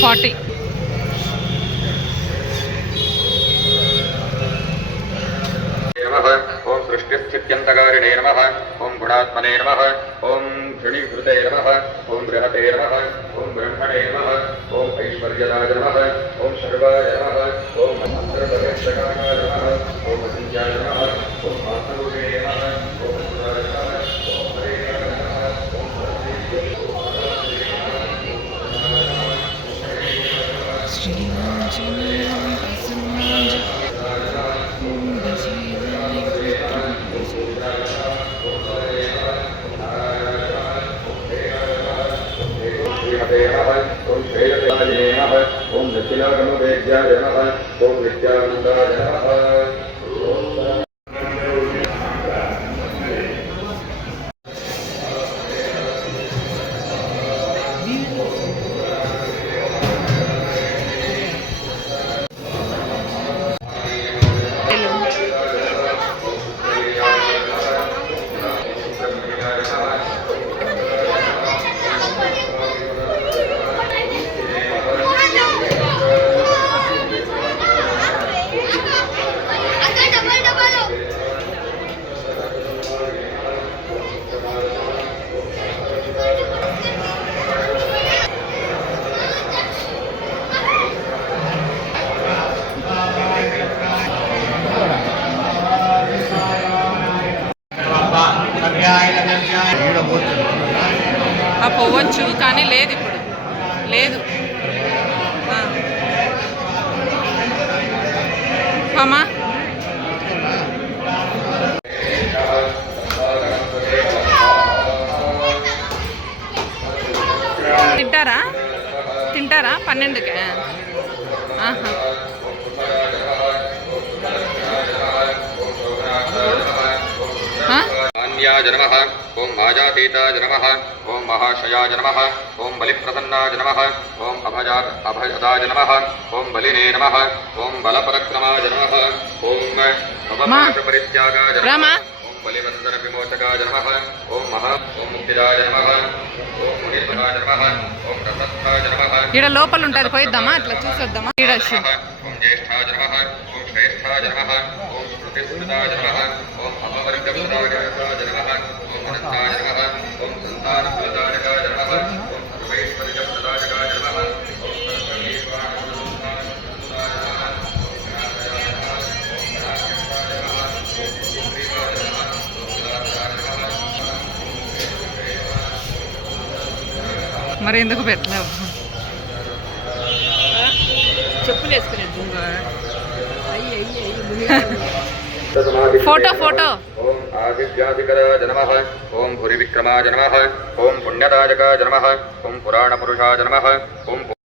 40. ओम सृष्टिस्थित्यन्तकारिणे नमः। ओम गुणात्मने नमः। ओम ऋणीभृते नमः। ओम बृहते नमः। ओम ब्रह्मणे नमः। ओम ऐश्वर्यदाय नमः। ओम सर्वाय नमः। ओम मंत्रपरिष्ठकाय नमः। ओम अचिन्त्याय नमः। ओम मातृरूपे नमः। ओम सुराय नमः। ओम हरे नमः। ओम ओम श्रेयसाय नमः। ओम दक्षिणागमवेद्याय नमः। ओम नित्यानन्दाय नमः। పోవచ్చు కానీ లేదు, ఇప్పుడు లేదు. అమ్మా తింటారా 12కి? ఆహా. नमः। ओम माजातीताय नमः। ओम महाशयाय नमः। ओम बलिप्रसन्नाय नमः। ओम अभयदाय नमः। ओम बलिने नमः। ओम बलपराक्रमाय नमः। ओम परित्यागाय नमः। ओम बलिवंदन विमोचकाय नमः। ओम मुक्तिदाय नमः। ओम मुनिर्भराय नमः। ओम रसस्थाय नमः। ఈడ లోపల ఉంటది, పోయిద్దామా? అట్లా చూసొద్దామా? ఈడ ओम ज्येष्ठाय नमः। ओम श्रेष्ठाय नमः। ओम श्रुतिस्मृताय नमः। ओम अमवर्गप्रदाय नमः। ओम अनंताय नमः। ओम संतानप्रदायकाय नमः। ओम सर्वैश्वर्यप्रदायकाय नमः। ओम మరి ఎందుకు పెట్టలేవు? చెప్పులు వేసుకునే फोटो ओम आदिव्याधिकराय नमः। ओम भूरिविक्रमाय नमः। ओम पुण्यदायकाय नमः। ओम पुराणपुरुषाय नमः। ओम